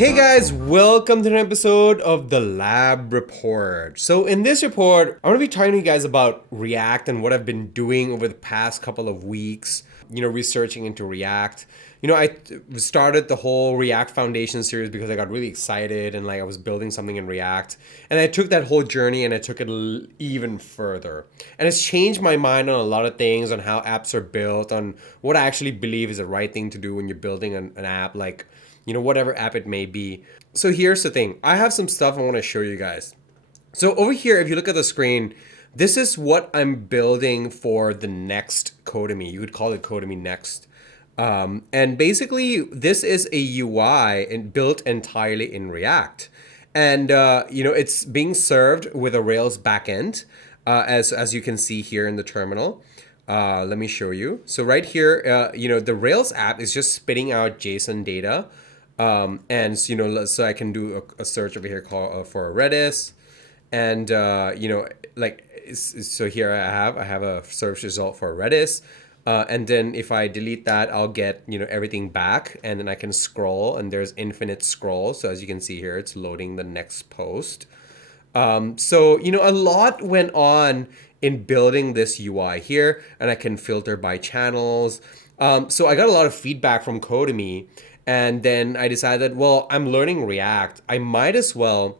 Hey guys, welcome to an episode of the Lab Report. So in this report, I want to be talking to you guys about React and what I've been doing over the past couple of weeks, researching into React. I started the whole React Foundation series because I got really excited and I was building something in React. And I took that whole journey and I took it even further. And it's changed my mind on a lot of things, on how apps are built, on what I actually believe is the right thing to do when you're building an app, whatever app it may be. So here's the thing. I have some stuff I want to show you guys. So over here, if you look at the screen, this is what I'm building for the next Codemy. You could call it Codemy Next. And basically, this is a UI and built entirely in React. And, it's being served with a Rails backend, as you can see here in the terminal. Let me show you. So right here, the Rails app is just spitting out JSON data. So I can do a search over here called for Redis, and so here I have a search result for Redis, and then if I delete that, I'll get everything back, and then I can scroll, and there's infinite scroll. So as you can see here, it's loading the next post. A lot went on in building this UI here, and I can filter by channels. So I got a lot of feedback from Codemy. And then I decided, well, I'm learning React. I might as well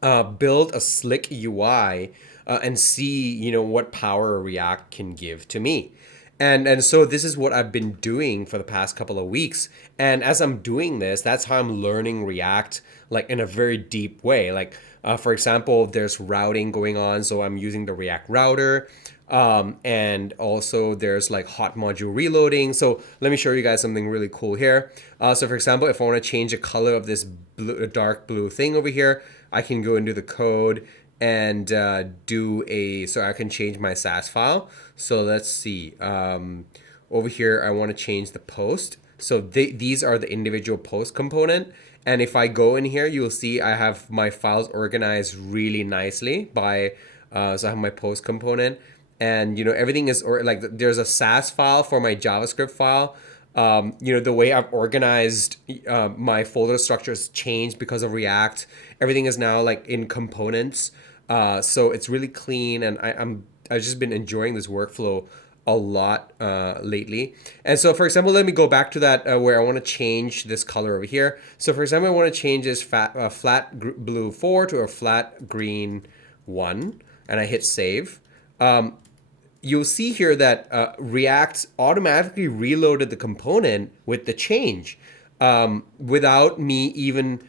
build a slick UI and see, what power React can give to me. And so this is what I've been doing for the past couple of weeks. And as I'm doing this, that's how I'm learning React in a very deep way. For example, there's routing going on, so I'm using the React router. And also there's hot module reloading. So let me show you guys something really cool here. So for example, if I want to change the color of this dark blue thing over here, I can go into the code and so I can change my Sass file. So let's see. Over here, I want to change the post. So these are the individual post component. And if I go in here, you'll see I have my files organized really nicely by, so I have my post component. And everything is there's a Sass file for my JavaScript file. The way I've organized my folder structure has changed because of React. Everything is now in components, so it's really clean, and I've just been enjoying this workflow a lot lately. And so, for example, let me go back to that where I want to change this color over here. So, for example, I want to change this flat blue 4 to a flat green 1, and I hit save. You'll see here that React automatically reloaded the component with the change without me even,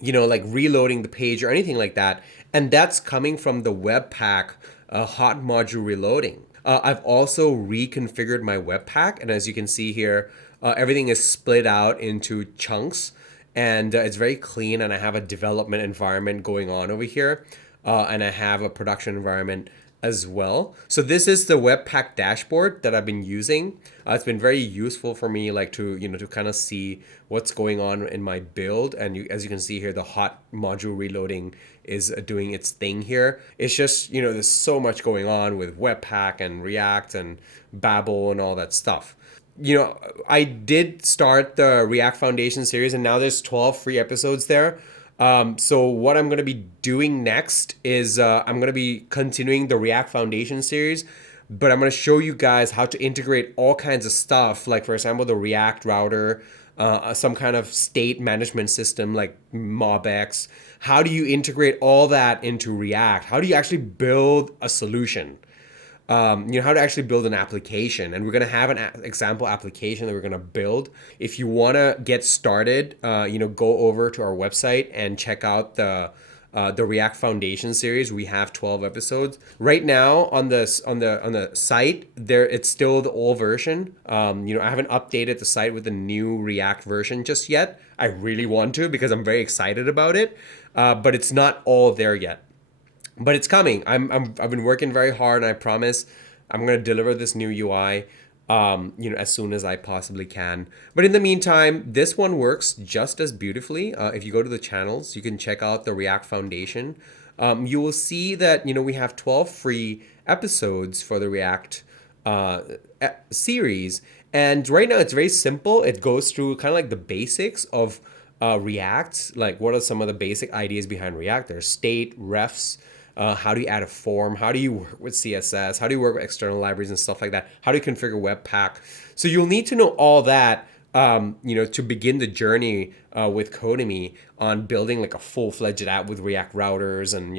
reloading the page or anything like that. And that's coming from the webpack hot module reloading. I've also reconfigured my webpack. And as you can see here, everything is split out into chunks. And it's very clean. And I have a development environment going on over here. And I have a production environment as well. So this is the Webpack dashboard that I've been using. It's been very useful for me, to kind of see what's going on in my build. And as you can see here, the hot module reloading is doing its thing here. It's just, there's so much going on with Webpack and React and Babel and all that stuff. I did start the React Foundation series, and now there's 12 free episodes there. So what I'm going to be doing next is I'm going to be continuing the React Foundation series, but I'm going to show you guys how to integrate all kinds of stuff, like, for example, the React router, some kind of state management system like MobX. How do you integrate all that into React? How do you actually build a solution? How to actually build an application. And we're going to have an example application that we're going to build. If you want to get started, go over to our website and check out the React Foundation series. We have 12 episodes right now on the site. There, it's still the old version. I haven't updated the site with the new React version just yet. I really want to because I'm very excited about it, but it's not all there yet. But it's coming. I've been working very hard, and I promise I'm going to deliver this new UI, as soon as I possibly can. But in the meantime, this one works just as beautifully. If you go to the channels, you can check out the React Foundation. You will see that, we have 12 free episodes for the React series. And right now it's very simple. It goes through kind of like the basics of React, like what are some of the basic ideas behind React? There's state, refs, how do you add a form? How do you work with CSS? How do you work with external libraries and stuff like that? How do you configure Webpack? So you'll need to know all that, to begin the journey with Codemy on building like a full-fledged app with React routers and,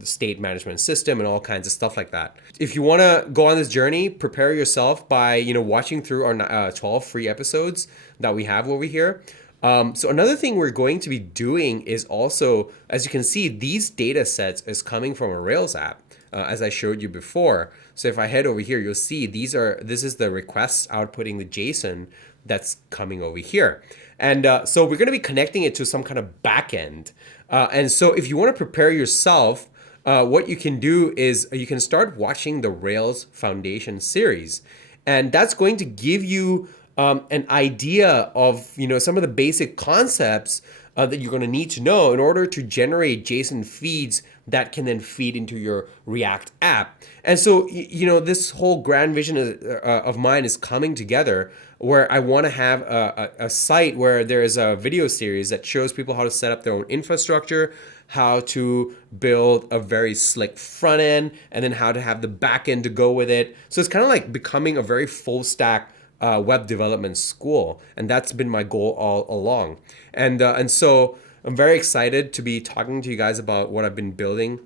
the state management system and all kinds of stuff like that. If you want to go on this journey, prepare yourself by, watching through our 12 free episodes that we have over here. So another thing we're going to be doing is also, as you can see, these data sets is coming from a Rails app, as I showed you before. So if I head over here, you'll see this is the requests outputting the JSON that's coming over here. And so we're going to be connecting it to some kind of backend. And so if you want to prepare yourself, what you can do is you can start watching the Rails Foundation series. And that's going to give you an idea of some of the basic concepts that you're going to need to know in order to generate JSON feeds that can then feed into your React app. And so this whole grand vision of mine is coming together, where I want to have a site where there is a video series that shows people how to set up their own infrastructure, how to build a very slick front end, and then how to have the back end to go with it. So it's kind of like becoming a very full stack web development school, and that's been my goal all along. And so I'm very excited to be talking to you guys about what I've been building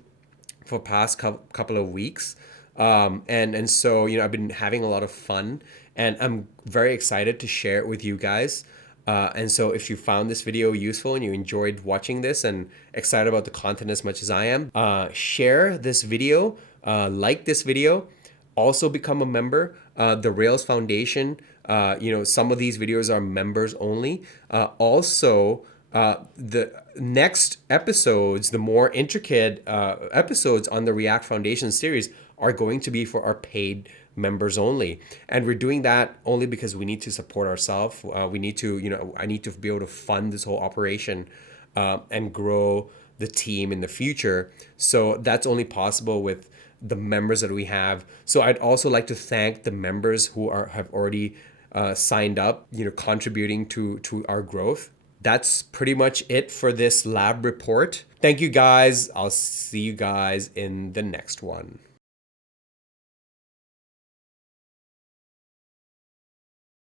for the past couple of weeks. And so I've been having a lot of fun, and I'm very excited to share it with you guys. And so if you found this video useful and you enjoyed watching this and excited about the content as much as I am, share this video, like this video. Also become a member. The Rails Foundation, some of these videos are members only. Also, the next episodes, the more intricate episodes on the React Foundation series are going to be for our paid members only. And we're doing that only because we need to support ourselves. We need to, I need to be able to fund this whole operation and grow the team in the future. So that's only possible with the members that we have. So I'd also like to thank the members who have already signed up, contributing to our growth. That's pretty much it for this lab report. Thank you guys. I'll see you guys in the next one.